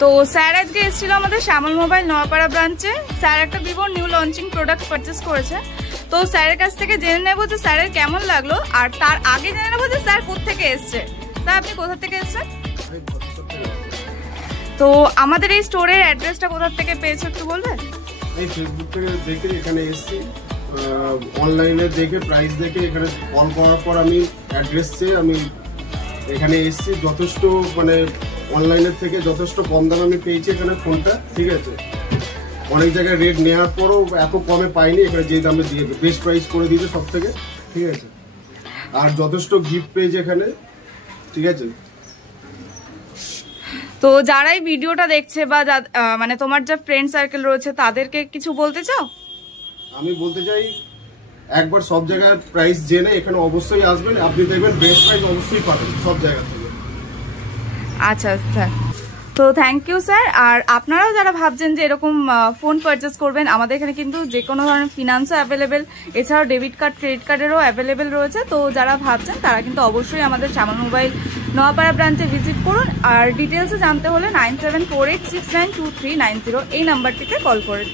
তো স্যার আজকে এসেছিল আমাদের শ্যামল মোবাইল নয়াপাড়া ব্রাঞ্চে। স্যার একটা Vivo new launching product purchase করেছে। তো স্যারের কাছ থেকে জেনে নেবো যে স্যারের কেমন লাগলো, আর তার আগে জেনে নেবো যে স্যার কোথা থেকে এসছে। স্যার আপনি কোথা থেকে এসছেন? তো আমাদের এই স্টোরের অ্যাড্রেসটা কোথা থেকে পেয়েছো একটু বলবেন? এই ফেসবুক থেকে দেখে এখানে এসেছি, অনলাইনে দেখে প্রাইস দেখে এখানে কল করার পর আমি অ্যাড্রেস চেয়ে আমি এখানে এসেছি। যথেষ্ট মানে অনলাইনের থেকে যথেষ্ট কম দামে আমি পেয়েছি এখানে ফোনটা, ঠিক আছে। অনেক জায়গায় রেট নেওয়ার পরও এত কমে পাইনি, এখানে যে দামে দিয়েছে বেস্ট প্রাইস করে দিয়েছে সব থেকে, ঠিক আছে। আর যথেষ্ট গিফট পেয়েছে এখানে, ঠিক আছে। তো যারা এই ভিডিওটা দেখছে বা মানে তোমার যা ফ্রেন্ড সার্কেল রয়েছে তাদেরকে কিছু বলতে চাও? আমি বলতে চাই একবার সব জায়গায় প্রাইস জেনে এখানে অবশ্যই আসবেন, আপনি দেখবেন বেস্ট প্রাইস অবশ্যই পাবেন সব জায়গা থেকে। আচ্ছা স্যার, তো থ্যাংক ইউ স্যার। আর আপনারাও যারা ভাবছেন যে এরকম ফোন পারচেস করবেন, আমাদের এখানে কিন্তু যে কোনো ধরনের ফিনান্সও অ্যাভেলেবেল, এছাড়াও ডেবিট কার্ড ক্রেডিট কার্ডেরও অ্যাভেলেবেল রয়েছে। তো যারা ভাবছেন তারা কিন্তু অবশ্যই আমাদের শ্যামল মোবাইল নয়াপাড়া ব্রাঞ্চে ভিজিট করুন। আর ডিটেলসে জানতে হলে 9748692390 এই নাম্বারটিতে কল করে